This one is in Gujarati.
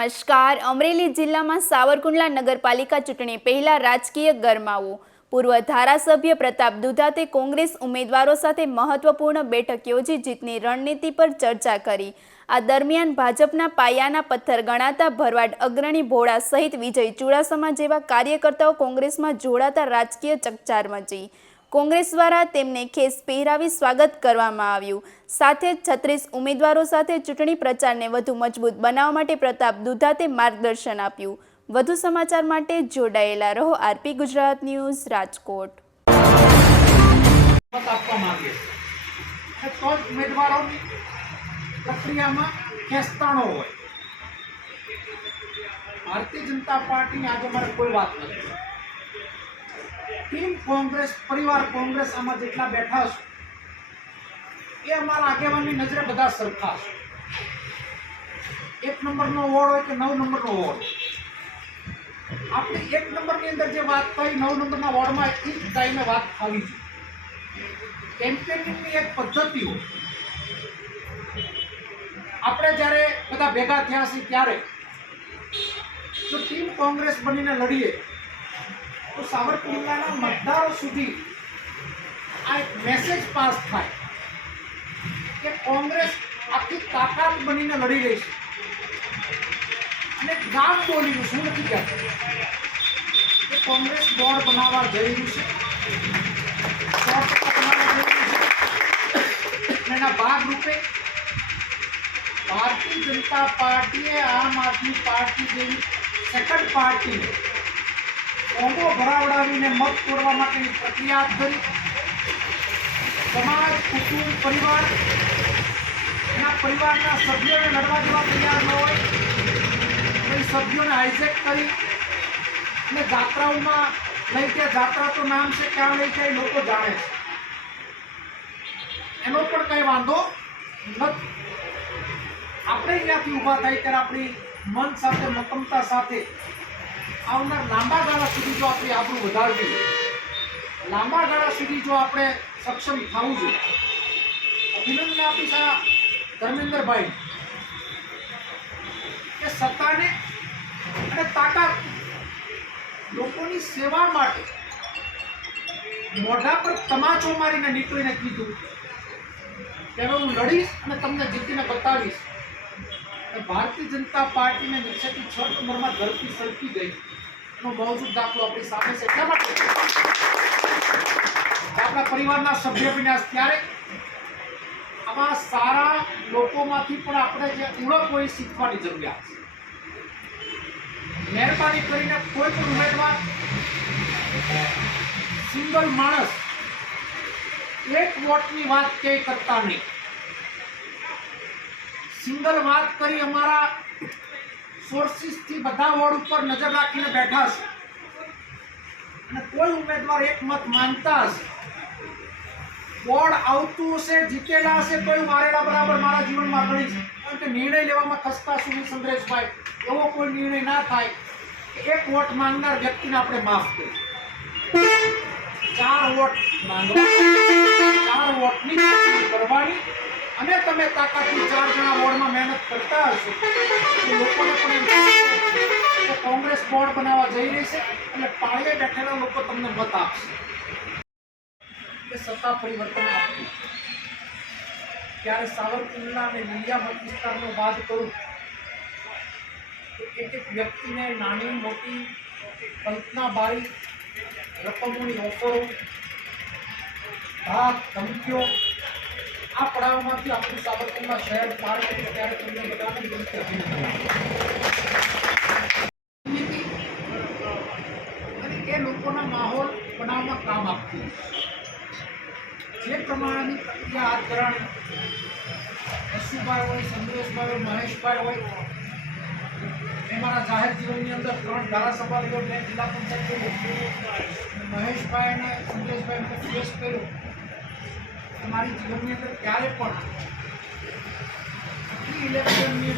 નમસ્કાર. અમરેલી જિલ્લામાં સાવરકુંડલા નગરપાલિકા ચૂંટણી પહેલા રાજકીય ગરમાવો. પૂર્વ ધારાસભ્ય પ્રતાપ દુધાતે કોંગ્રેસ ઉમેદવારો સાથે મહત્વપૂર્ણ બેઠક યોજી જીતની રણનીતિ પર ચર્ચા કરી. આ દરમિયાન ભાજપના પાયાના પથ્થર ગણાતા ભરવાડ અગ્રણી ભોળા સહિત વિજય ચુડાસમા જેવા કાર્યકર્તાઓ કોંગ્રેસમાં જોડાતા રાજકીય ચકચાર મચી. કોંગ્રેસ દ્વારા તેમને ખેસ પહેરાવી સ્વાગત કરવામાં આવ્યું. સાથે જ 36 ઉમેદવારો સાથે ચૂંટણી પ્રચારને વધુ મજબૂત બનાવવા માટે પ્રતાપ દુધાતે માર્ગદર્શન આપ્યું. વધુ સમાચાર માટે જોડાયેલા રહો RP Gujarat news Rajkot. Bharatiya Janata party आज हमारे कोई बात नहीं। टीम कांग्रेस परिवार कांग्रेस आम जेटला बैठा ये अमरा आगेवानी नजरे बधा सरखा। 1 नंबर नो वोर्ड हो कि 9 नंबर नो वोर्ड, आपने 1 नंबर ની અંદર જે વાત થઈ 9 નંબરના વોર્ડમાં એક ટાઈમે વાત થાવી છે। કેમ્પેનિંગની એક પદ્ધતિ હોય। આપણે જ્યારે બધા ભેગા થયા છીએ ત્યારે જો ટીમ કોંગ્રેસ બનીને લડીએ તો સાવરકુંડલાના મતદારો સુધી આ એક મેસેજ પાસ થાય કે કોંગ્રેસ આખી તાકાત બનીને લડી રહી છે અને ગામ બોલીનું શું નથી કહેતો કે કોંગ્રેસ બોર્ડ બનાવવા જઈ રહ્યું છે, 100% બનાવવા જઈ રહ્યું છે। એના ભાગરૂપે भारतीय जनता पार्टी आम आदमी पार्टी जेवी सेकंड पार्टी कोमो भरावडावीने मत तोड़वा माटेनी प्रक्रिया करी। समाज कुटुंब परिवार एना परिवारना सभ्योने लड़वा जेवा तैयार न होय तो सभ्योने हाइजेक करी अने जात्राओमां लई के जात्रा तो नाम से क्या लई के लोको जाणे छे एनो पण कई वांधो नथी। આપણે ત્યાંથી ઊભા થાય ત્યારે આપણી મન સાથે મક્કમતા સાથે આવનાર લાંબા ગાળા સુધી જો આપણી આબરૂ વધારવી, લાંબા ગાળા સુધી જો આપણે સક્ષમ થવું જોઈએ। અભિનંદન આપીશ આ ધર્મેન્દ્રભાઈ કે સત્તાને અને તાકાત લોકોની સેવા માટે મોઢા પર તમાચો મારીને નીકળીને કીધું કે હું લડીશ અને તમને જીતીને બતાવીશ। भारतीय जनता पार्टी ने निश्चित 6 नंबर में धरती सरकी गई मौजूद दाखलो अपनी सामने से क्या अपना परिवार सभ्य बन्या त्यारे आवा सारा लोकोमांथी पण आपणे जे ओळख होय शीखवानी जरूरियात छे। मेहरबानी करीने कोई पण उम्मीदवार सिंगल माणस 1 वोटनी वात के करता नहीं। सिंगल बात करी अमारा सोर्सिस थी बधा वोर्ड पर नजर राखीने बैठा छे अने कोई उम्मीदवार एक मत मांगता हशे, वोर्ड आवतुं हशे, जीतेला हशे तोय मारेला बराबर मारा जीवनमां गणी छे। कारण के निर्णय लेवामां खसकाशुं नहीं संदेशभाई, एवो कोई निर्णय ना थाय के 1 वोट मांगनार व्यक्तिने आपणे माफ करीए। 4 वोट मांगवा, 4 वोटनी करवानी અને તમે તાકાતથી 4 જણા વોર્ડમાં મહેનત કરતા હશો તો લોકોને પણ કોંગ્રેસ બોર્ડ બનાવવા જઈ રહી છે અને પાળીએ બેઠેલા લોકો તમને મત આપશે કે સત્તા પરિવર્તન આપવું। ત્યારે સાવરકુંડલા અને લીલિયા મત વિસ્તારનો બાદ કરું તો એક વ્યક્તિને નાની મોટી કલ્પના બારી રકમોની ઓફરો, ધાક ધમકીઓ आ पड़ावमांथी आपणुं सावरकुंडला शहर पार करे त्यारे तमने बधाने विनंती अने ए लोकोना माहोल बनाववामां काम आपती जे प्रमाणेनी प्रक्रिया हाथ धराणी यशुभाई होय, संदेशभाई होय, महेशभाई होय एमारा जाहेर जीवननी अंदर 3 धारासभा लीधो, 2 जिल्ला पंचायत महेशभाई अने संदेशभाई ने फेस कर्यो। हमारी जीवन में त्यारे पण इलेक्शन में